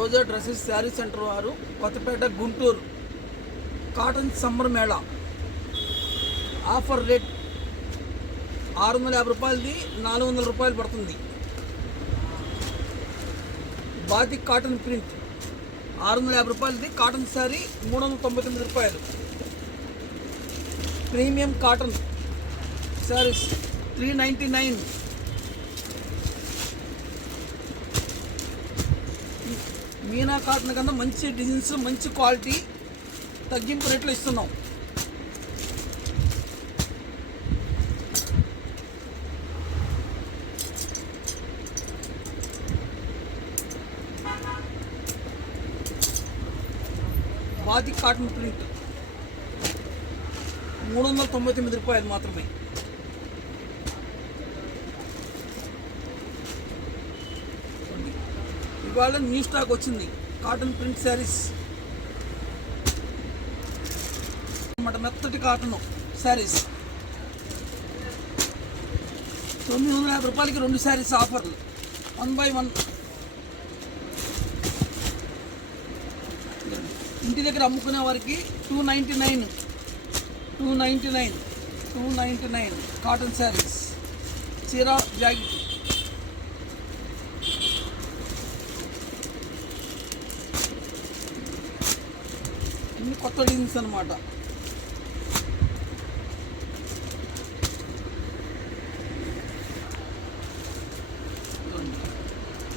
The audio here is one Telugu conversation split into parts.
రోజా డ్రెస్సెస్ శారీ సెంటర్ వారు Kothapeta Guntur cotton summer mela offer rate 650 రూపాయలది 400 రూపాయలు పడుతుంది. బాతిక్ కాటన్ ప్రింట్ 650 రూపాయలది కాటన్ శారీ 399 రూపాయలు. Premium cotton saris 399. Meena cotton కన్నా మంచి డిజైన్స్ మంచి క్వాలిటీ తగ్గింపు రేట్లో ఇస్తున్నాం. బాతిక్ కాటన్ ప్రింట్ 399 రూపాయలు మాత్రమే. ఇవాళ న్యూ స్టాక్ వచ్చింది కాటన్ ప్రింట్ శారీస్ అన్నమాట. మెత్తటి కాటన్ శారీస్ 950 రూపాయలకి 2 శారీస్ ఆఫర్లు 1/1. ఇంటి దగ్గర అమ్ముకునే వారికి 299 కాటన్ శారీస్ చీర జాకెట్. ఇన్ని కొత్త డిజైన్స్ అన్నమాట.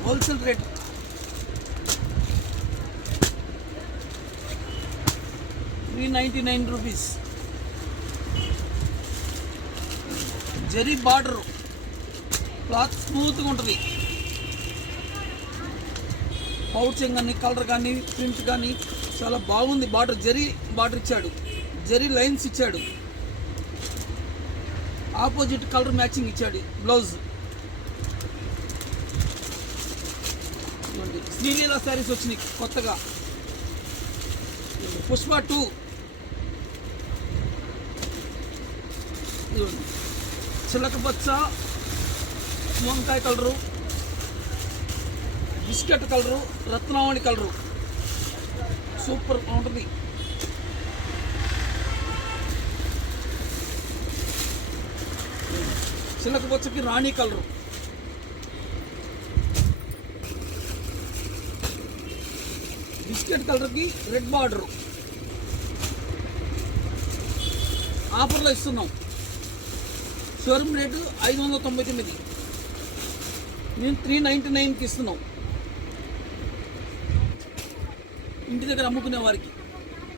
Wholesale rate ₹399. Zari border cloth స్మూత్గా ఉంటుంది. పౌచింగ్ కానీ కలర్ కానీ ప్రింట్ కానీ చాలా బాగుంది. బార్డర్ జరీ బార్డర్ ఇచ్చాడు, జరీ లైన్స్ ఇచ్చాడు, ఆపోజిట్ కలర్ మ్యాచింగ్ ఇచ్చాడు బ్లౌజ్. శ్రీలీల శారీస్ వచ్చినాయి కొత్తగా. పుష్ప 2 చిలక పచ్చ, వంకాయ colour, biscuit colour, Ratnavali colour super ఉంటుంది. చిలక పచ్చకి రాణి కలరు, బిస్కెట్ కలర్కి రెడ్ బార్డరు. ఆఫర్లో ఇస్తున్నాం. షోరూమ్ రేటు 599, నేను 399కి ఇస్తున్నాం ఇంటి దగ్గర అమ్ముకునే వారికి.